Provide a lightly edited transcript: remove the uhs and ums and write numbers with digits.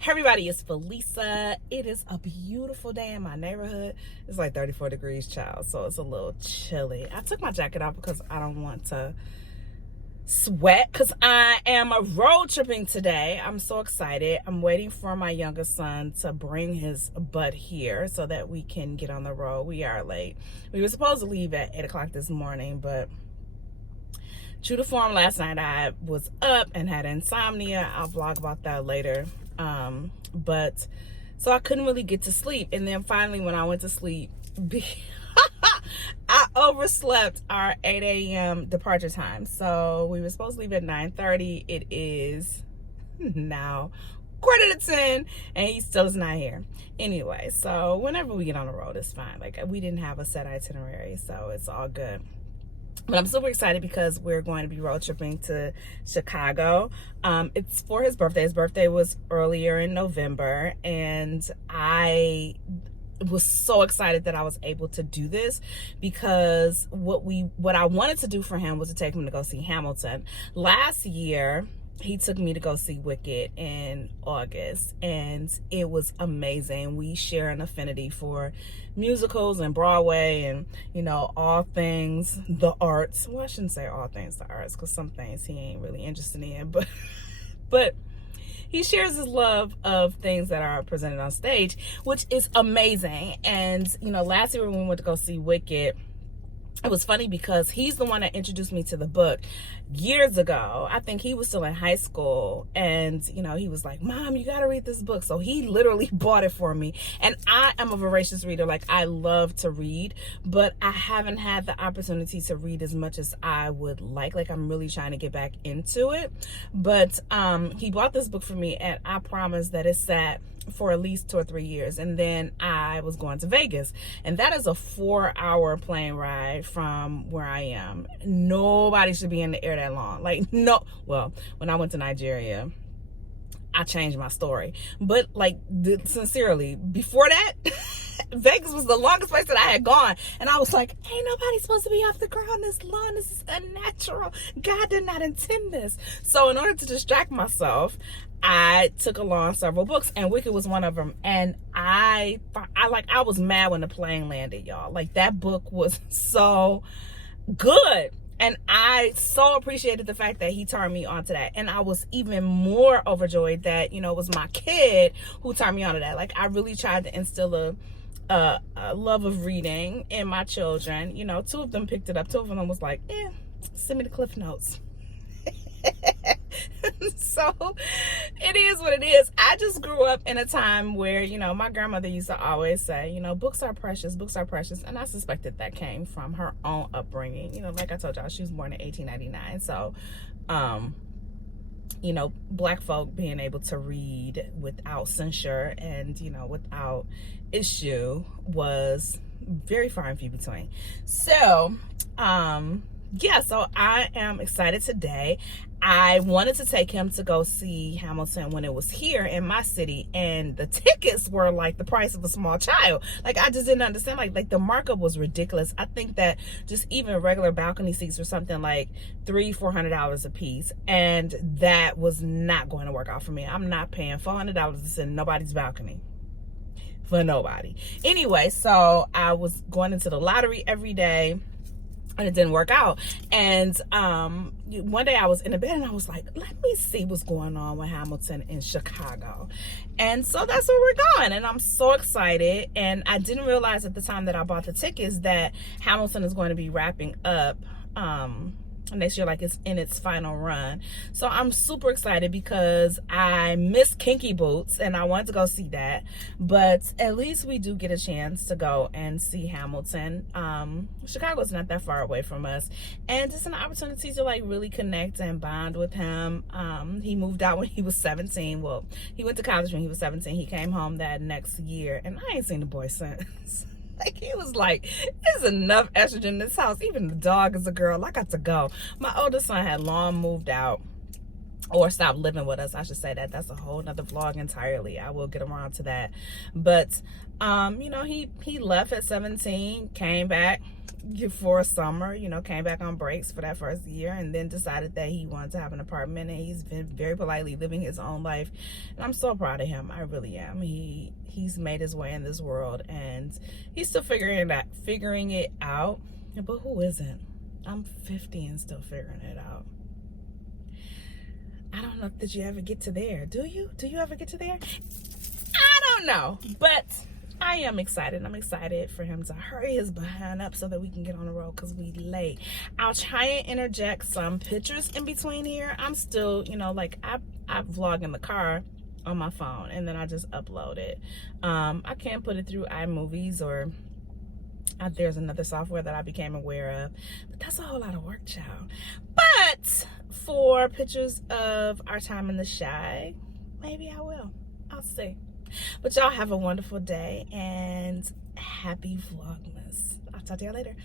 Hey everybody, it's Felisa. It is a beautiful day in my neighborhood. It's like 34 degrees, child, so it's a little chilly. I took my jacket off because I don't want to sweat because I am road tripping today. I'm so excited. I'm waiting for my youngest son to bring his butt here so that we can get on the road. We are late. We were supposed to leave at 8 o'clock this morning, but true to form, last night I was up and had insomnia. I'll vlog about that later. But so I couldn't really get to sleep. And then finally when I went to sleep, I overslept our 8 a.m. departure time. So we were supposed to leave at 9:30. It is now 9:45, and he still is not here. Anyway, so whenever we get on the road, it's fine. Like, we didn't have a set itinerary, so it's all good. But I'm super excited because we're going to be road tripping to Chicago. It's for his birthday. His birthday was earlier in November, and I was so excited that I was able to do this because what I wanted to do for him was to take him to go see Hamilton. Last year, he took me to go see Wicked in August, and it was amazing. We share an affinity for musicals and Broadway and, you know, all things the arts. Well, I shouldn't say all things the arts because some things he ain't really interested in, but he shares his love of things that are presented on stage, which is amazing. And, you know, last year when we went to go see Wicked, it was funny because he's the one that introduced me to the book years ago. I think he was still in high school, and, you know, he was like, "Mom, you got to read this book." So he literally bought it for me. And I am a voracious reader. Like, I love to read, but I haven't had the opportunity to read as much as I would like. Like, I'm really trying to get back into it. But he bought this book for me, and I promised that it sat for at least 2 or 3 years. And then I was going to Vegas, and that is a 4-hour plane ride from where I am. Nobody should be in the air that long. Like, no. Well, when I went to Nigeria, I changed my story, but like, sincerely, before that, Vegas was the longest place that I had gone, and I was like, ain't nobody supposed to be off the ground this long. This is unnatural. God did not intend this. So in order to distract myself, I took along several books, and Wicked was one of them. And I was mad when the plane landed, y'all. Like, that book was so good. And I so appreciated the fact that he turned me on to that. And I was even more overjoyed that, you know, it was my kid who turned me on to that. Like, I really tried to instill a love of reading in my children. You know, 2 of them picked it up. 2 of them was like, send me the Cliff Notes. So it is what it is. I just grew up in a time where, you know, my grandmother used to always say, you know, books are precious, books are precious. And I suspected that came from her own upbringing. You know, like I told y'all, she was born in 1899. So, you know, Black folk being able to read without censure and, you know, without issue was very far and few between. So, yeah, so I am excited today. I wanted to take him to go see Hamilton when it was here in my city, and the tickets were like the price of a small child. Like, I just didn't understand. Like the markup was ridiculous. I think that just even regular balcony seats were something like $300-400 a piece, and that was not going to work out for me. I'm not paying $400 to sit in nobody's balcony. For nobody. Anyway, so I was going into the lottery every day, and it didn't work out. And one day I was in the bed and I was like, let me see what's going on with Hamilton in Chicago. And so that's where we're going, and I'm so excited. And I didn't realize at the time that I bought the tickets that Hamilton is going to be wrapping up next year, like it's in its final run. So I'm super excited because I miss Kinky Boots and I wanted to go see that, but at least we do get a chance to go and see Hamilton. Chicago's not that far away from us, and it's an opportunity to like really connect and bond with him. He moved out when he was 17. Well, he went to college when he was 17. He came home that next year, and I ain't seen the boy since. Like, he was like, there's enough estrogen in this house. Even the dog is a girl. I got to go. My oldest son had long moved out, or stopped living with us, I should say. That's a whole nother vlog entirely. I will get around to that. But you know, he left at 17, came back for a summer, you know, came back on breaks for that first year, and then decided that he wanted to have an apartment, and he's been very politely living his own life, and I'm so proud of him. I really am. He's made his way in this world, and he's still figuring it out. But who isn't? I'm 50 and still figuring it out. I don't know, did you ever get to there? Do you ever get to there? I don't know, but I am excited. I'm excited for him to hurry his behind up so that we can get on the road, because we late. I'll try and interject some pictures in between here. I'm still, you know, like I vlog in the car on my phone, and then I just upload it. I can't put it through iMovies, or there's another software that I became aware of, but that's a whole lot of work, child. But for pictures of our time in the Chi, maybe I will. I'll see. But y'all have a wonderful day, and happy Vlogmas. I'll talk to y'all later.